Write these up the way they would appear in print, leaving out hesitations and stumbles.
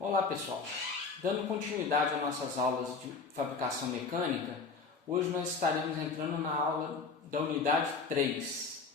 Olá pessoal, dando continuidade às nossas aulas de fabricação mecânica, hoje nós estaremos entrando na aula da unidade 3.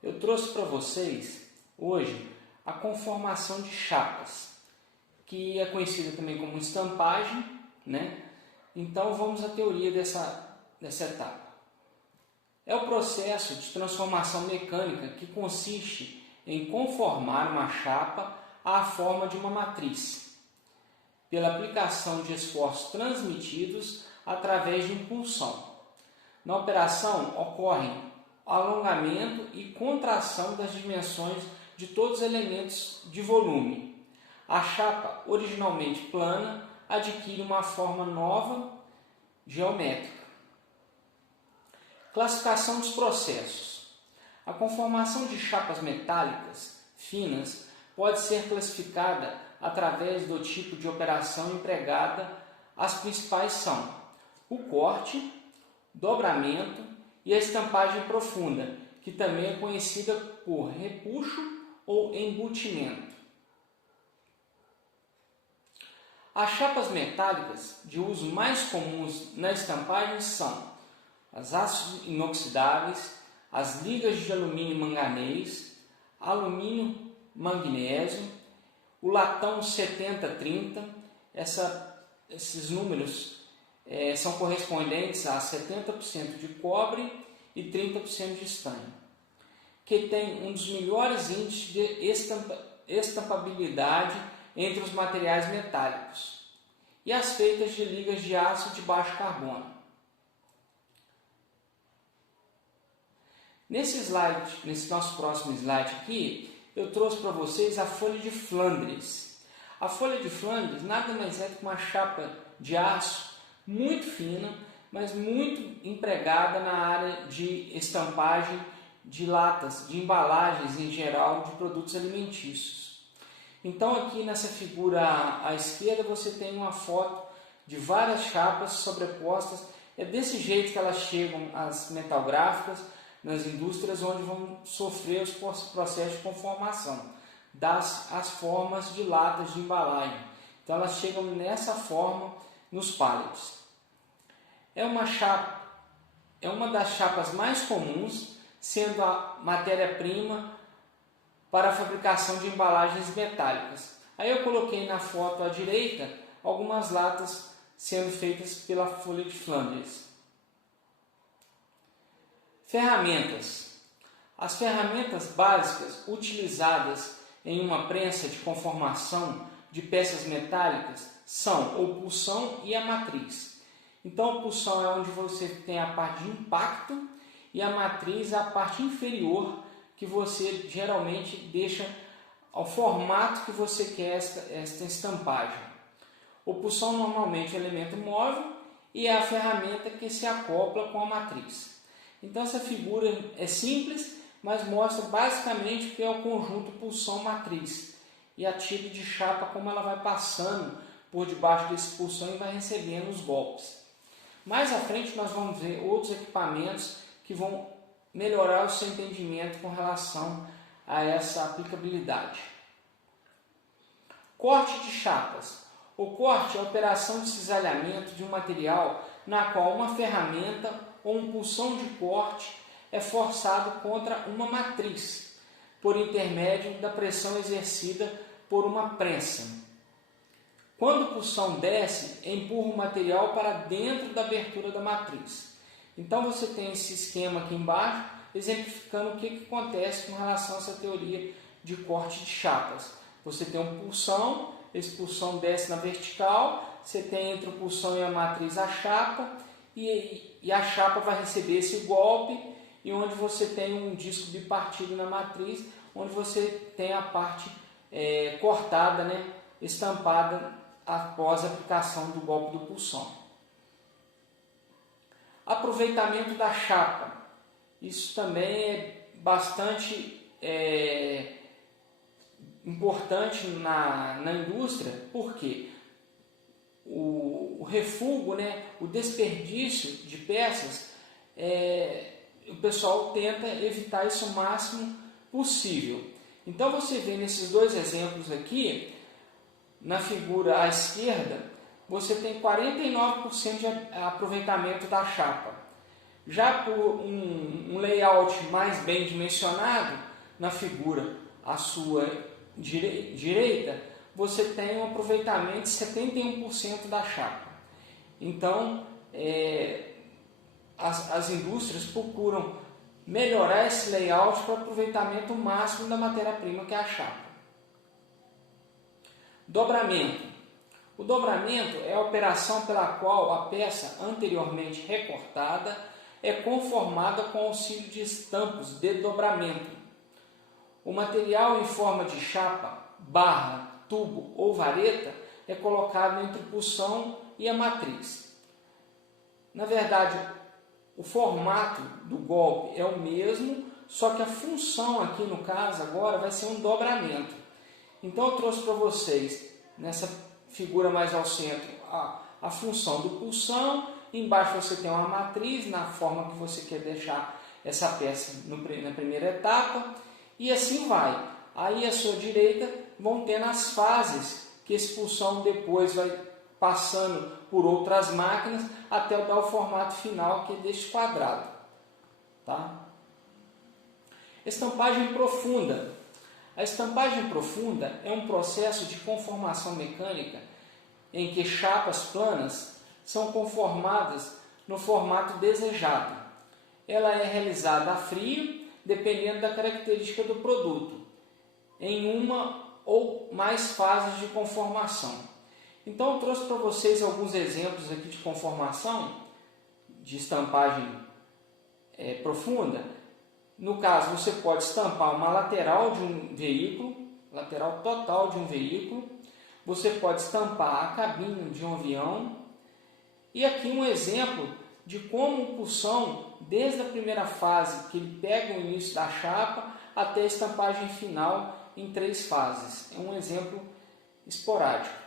Eu trouxe para vocês hoje a conformação de chapas, que é conhecida também como estampagem, né? Então vamos à teoria dessa etapa. É o processo de transformação mecânica que consiste em conformar uma chapa à forma de uma matriz, pela aplicação de esforços transmitidos através de impulsão. Na operação ocorrem alongamento e contração das dimensões de todos os elementos de volume. A chapa, originalmente plana, adquire uma forma nova geométrica. Classificação dos processos. A conformação de chapas metálicas finas pode ser classificada através do tipo de operação empregada. As principais são o corte, dobramento e a estampagem profunda, que também é conhecida por repuxo ou embutimento. As chapas metálicas de uso mais comuns na estampagem são as aços inoxidáveis, as ligas de alumínio manganês, alumínio magnésio, o latão 70-30, esses números são correspondentes a 70% de cobre e 30% de estanho, que tem um dos melhores índices de estampabilidade entre os materiais metálicos, e as feitas de ligas de aço de baixo carbono. Nesse nosso próximo slide aqui, eu trouxe para vocês a folha de Flandres. A folha de Flandres nada mais é que uma chapa de aço muito fina, mas muito empregada na área de estampagem de latas, de embalagens em geral de produtos alimentícios. Então aqui nessa figura à esquerda você tem uma foto de várias chapas sobrepostas. É desse jeito que elas chegam às metalgráficas, nas indústrias onde vão sofrer os processos de conformação as formas de latas de embalagem. Então elas chegam nessa forma nos pallets. É uma das chapas mais comuns, sendo a matéria-prima para a fabricação de embalagens metálicas. Aí eu coloquei na foto à direita algumas latas sendo feitas pela folha de Flandres. Ferramentas. As ferramentas básicas utilizadas em uma prensa de conformação de peças metálicas são o pulsão e a matriz. Então, o pulsão é onde você tem a parte de impacto e a matriz é a parte inferior, que você geralmente deixa ao formato que você quer esta estampagem. O pulsão normalmente é um elemento móvel e é a ferramenta que se acopla com a matriz. Então essa figura é simples, mas mostra basicamente o que é o conjunto pulsão-matriz e a tipo de chapa, como ela vai passando por debaixo desse pulsão e vai recebendo os golpes. Mais à frente nós vamos ver outros equipamentos que vão melhorar o seu entendimento com relação a essa aplicabilidade. Corte de chapas. O corte é a operação de cisalhamento de um material na qual uma ferramenta ou um pulsão de corte é forçado contra uma matriz, por intermédio da pressão exercida por uma prensa. Quando o pulsão desce, empurra o material para dentro da abertura da matriz. Então você tem esse esquema aqui embaixo, exemplificando o que acontece com relação a essa teoria de corte de chapas. Você tem um pulsão, esse pulsão desce na vertical, você tem entre o pulsão e a matriz a chapa, e a chapa vai receber esse golpe, e onde você tem um disco bipartido na matriz, onde você tem a parte cortada, né, estampada após a aplicação do golpe do pulsão. Aproveitamento da chapa. Isso também é bastante importante na indústria, porque o refúgio, né, o desperdício de peças, o pessoal tenta evitar isso o máximo possível. Então você vê nesses dois exemplos aqui na figura à esquerda, você tem 49% de aproveitamento da chapa. Já por um layout mais bem dimensionado, na figura à sua direita, você tem um aproveitamento de 71% da chapa. Então, as indústrias procuram melhorar esse layout para o aproveitamento máximo da matéria-prima, que é a chapa. Dobramento. O dobramento é a operação pela qual a peça anteriormente recortada é conformada com auxílio de estampos de dobramento. O material em forma de chapa, barra, tubo ou vareta é colocado entre o pulsão e a matriz. Na verdade, o formato do golpe é o mesmo, só que a função aqui no caso agora vai ser um dobramento. Então eu trouxe para vocês, nessa figura mais ao centro, a função do pulsão. Embaixo você tem uma matriz na forma que você quer deixar essa peça na primeira etapa. E assim vai. Aí à sua direita vão tendo as fases que esse pulsão depois vai passando por outras máquinas até dar o formato final, que é deste quadrado. Tá? Estampagem profunda. A estampagem profunda é um processo de conformação mecânica em que chapas planas são conformadas no formato desejado. Ela é realizada a frio, dependendo da característica do produto, em uma ou mais fases de conformação. Então eu trouxe para vocês alguns exemplos aqui de conformação, de estampagem profunda. No caso, você pode estampar uma lateral de um veículo, lateral total de um veículo. Você pode estampar a cabine de um avião. E aqui um exemplo de como o pulsão, desde a primeira fase, que ele pega o início da chapa, até a estampagem final em 3 fases. É um exemplo esporádico.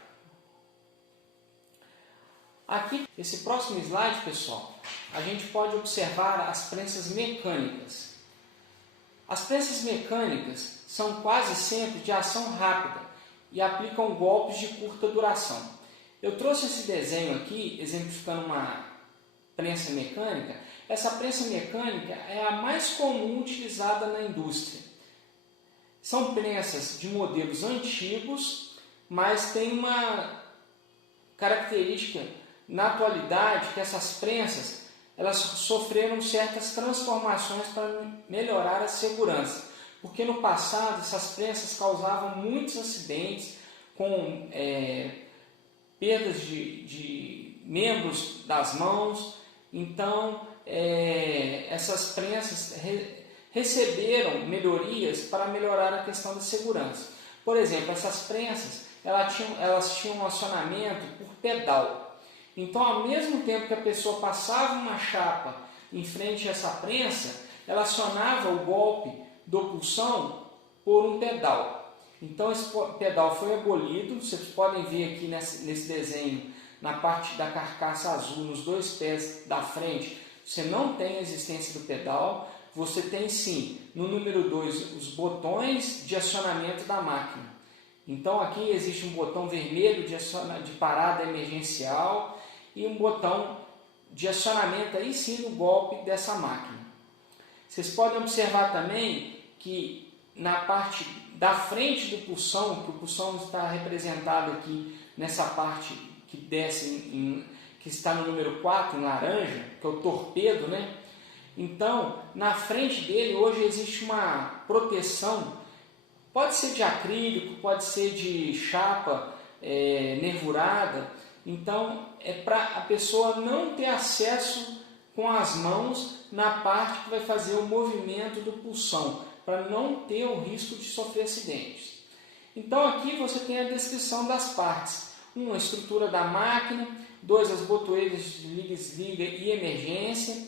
Aqui, esse próximo slide, pessoal, a gente pode observar as prensas mecânicas. As prensas mecânicas são quase sempre de ação rápida e aplicam golpes de curta duração. Eu trouxe esse desenho aqui, exemplificando uma prensa mecânica. Essa prensa mecânica é a mais comum utilizada na indústria. São prensas de modelos antigos, mas tem uma característica na atualidade, que essas prensas elas sofreram certas transformações para melhorar a segurança. Porque no passado essas prensas causavam muitos acidentes com perdas de membros das mãos. Então essas prensas receberam melhorias para melhorar a questão da segurança. Por exemplo, essas prensas elas tinham um acionamento por pedal. Então, ao mesmo tempo que a pessoa passava uma chapa em frente a essa prensa, ela acionava o golpe do pulsão por um pedal. Então, esse pedal foi abolido. Vocês podem ver aqui nesse desenho, na parte da carcaça azul, nos 2 pés da frente, você não tem a existência do pedal. Você tem sim, no número 2, os botões de acionamento da máquina. Então aqui existe um botão vermelho de parada emergencial e um botão de acionamento aí sim no golpe dessa máquina. Vocês podem observar também que na parte da frente do pulsão, que o pulsão está representado aqui nessa parte que desce, que está no número 4, em laranja, que é o torpedo, né? Então, na frente dele hoje existe uma proteção, pode ser de acrílico, pode ser de chapa nervurada. Então, é para a pessoa não ter acesso com as mãos na parte que vai fazer o movimento do pulsão, para não ter o risco de sofrer acidentes. Então, aqui você tem a descrição das partes. 1, a estrutura da máquina. 2, as botoeiras de liga, desliga e emergência.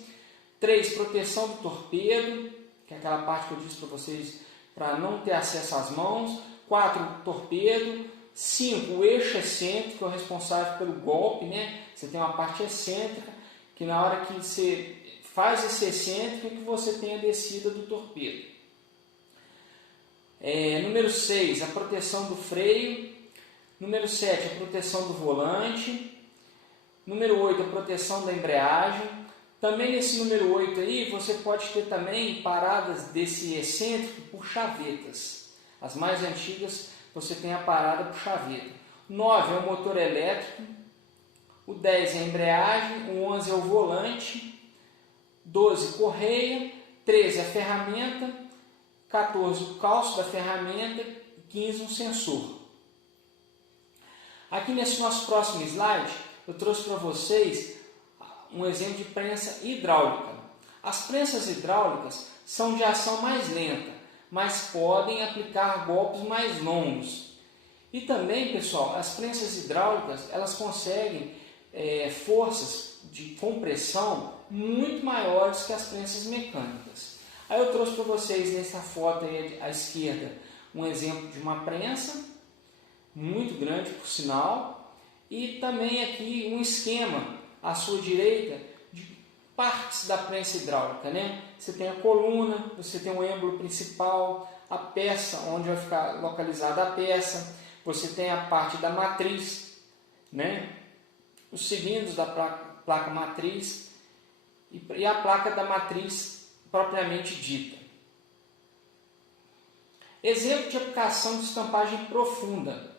3, proteção do torpedo, que é aquela parte que eu disse para vocês para não ter acesso às mãos. 4, torpedo. 5, o eixo excêntrico, que é o responsável pelo golpe, né? Você tem uma parte excêntrica, que na hora que você faz esse excêntrico, que você tem a descida do torpedo. Número 6, a proteção do freio. Número 7, a proteção do volante. Número 8, a proteção da embreagem. Também nesse número 8 aí, você pode ter também paradas desse excêntrico por chavetas. As mais antigas, você tem a parada por chaveta. 9 é o motor elétrico. O 10 é a embreagem. O 11 é o volante. 12, correia. 13, a ferramenta. 14, o calço da ferramenta. 15, um sensor. Aqui nesse nosso próximo slide, eu trouxe para vocês um exemplo de prensa hidráulica. As prensas hidráulicas são de ação mais lenta, mas podem aplicar golpes mais longos. E também, pessoal, as prensas hidráulicas elas conseguem forças de compressão muito maiores que as prensas mecânicas. Aí eu trouxe para vocês nessa foto aí à esquerda um exemplo de uma prensa muito grande, por sinal, e também aqui um esquema à sua direita de partes da prensa hidráulica, né? Você tem a coluna, você tem o êmbolo principal, a peça onde vai ficar localizada a peça, você tem a parte da matriz, né? Os cilindros da placa matriz e a placa da matriz propriamente dita. Exemplo de aplicação de estampagem profunda.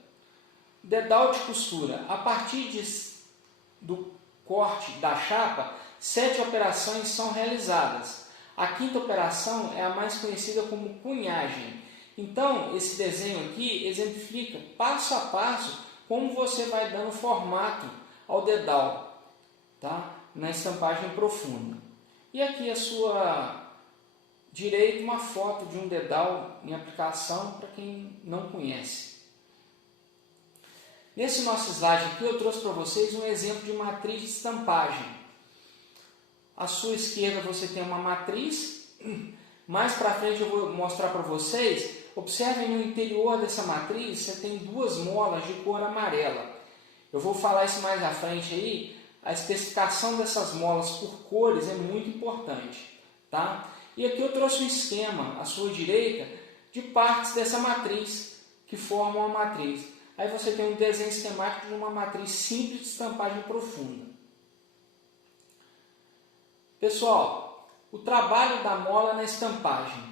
Dedal de costura. A partir do corte da chapa, 7 operações são realizadas. A quinta operação é a mais conhecida como cunhagem. Então, esse desenho aqui exemplifica passo a passo como você vai dando formato ao dedal, tá? Na estampagem profunda. E aqui à sua direita uma foto de um dedal em aplicação para quem não conhece. Nesse nosso slide aqui eu trouxe para vocês um exemplo de matriz de estampagem. À sua esquerda você tem uma matriz, mais para frente eu vou mostrar para vocês. Observem no interior dessa matriz, você tem 2 molas de cor amarela. Eu vou falar isso mais à frente aí. A especificação dessas molas por cores é muito importante, tá? E aqui eu trouxe um esquema à sua direita de partes dessa matriz que formam a matriz. Aí você tem um desenho esquemático de uma matriz simples de estampagem profunda. Pessoal, o trabalho da mola na estampagem.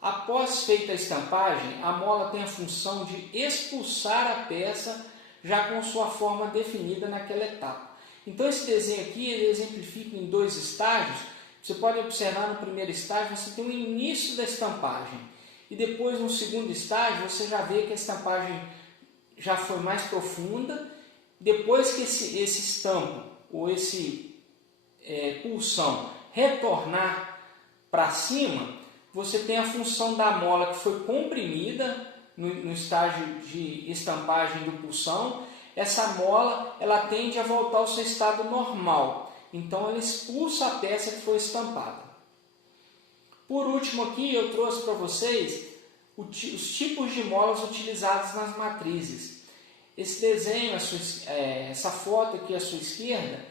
Após feita a estampagem, a mola tem a função de expulsar a peça já com sua forma definida naquela etapa. Então esse desenho aqui ele exemplifica em 2 estágios. Você pode observar no primeiro estágio você tem o início da estampagem. E depois no segundo estágio você já vê que a estampagem já foi mais profunda. Depois que esse estampo ou esse pulsão retornar para cima, você tem a função da mola que foi comprimida no estágio de estampagem do pulsão. Essa mola ela tende a voltar ao seu estado normal. Então ela expulsa a peça que foi estampada. Por último aqui eu trouxe para vocês os tipos de molas utilizados nas matrizes. Esse desenho, essa foto aqui à sua esquerda,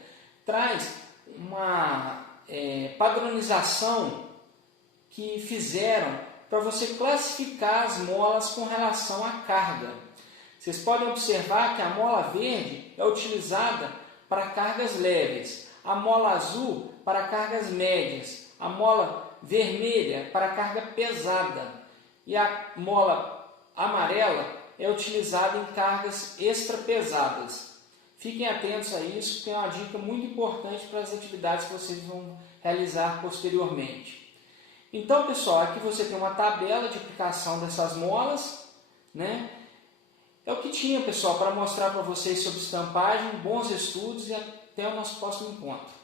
traz uma padronização que fizeram para você classificar as molas com relação à carga. Vocês podem observar que a mola verde é utilizada para cargas leves, a mola azul para cargas médias, a mola vermelha para carga pesada e a mola amarela é utilizada em cargas extra pesadas. Fiquem atentos a isso, que é uma dica muito importante para as atividades que vocês vão realizar posteriormente. Então, pessoal, aqui você tem uma tabela de aplicação dessas molas, né? É o que tinha, pessoal, para mostrar para vocês sobre estampagem. Bons estudos e até o nosso próximo encontro.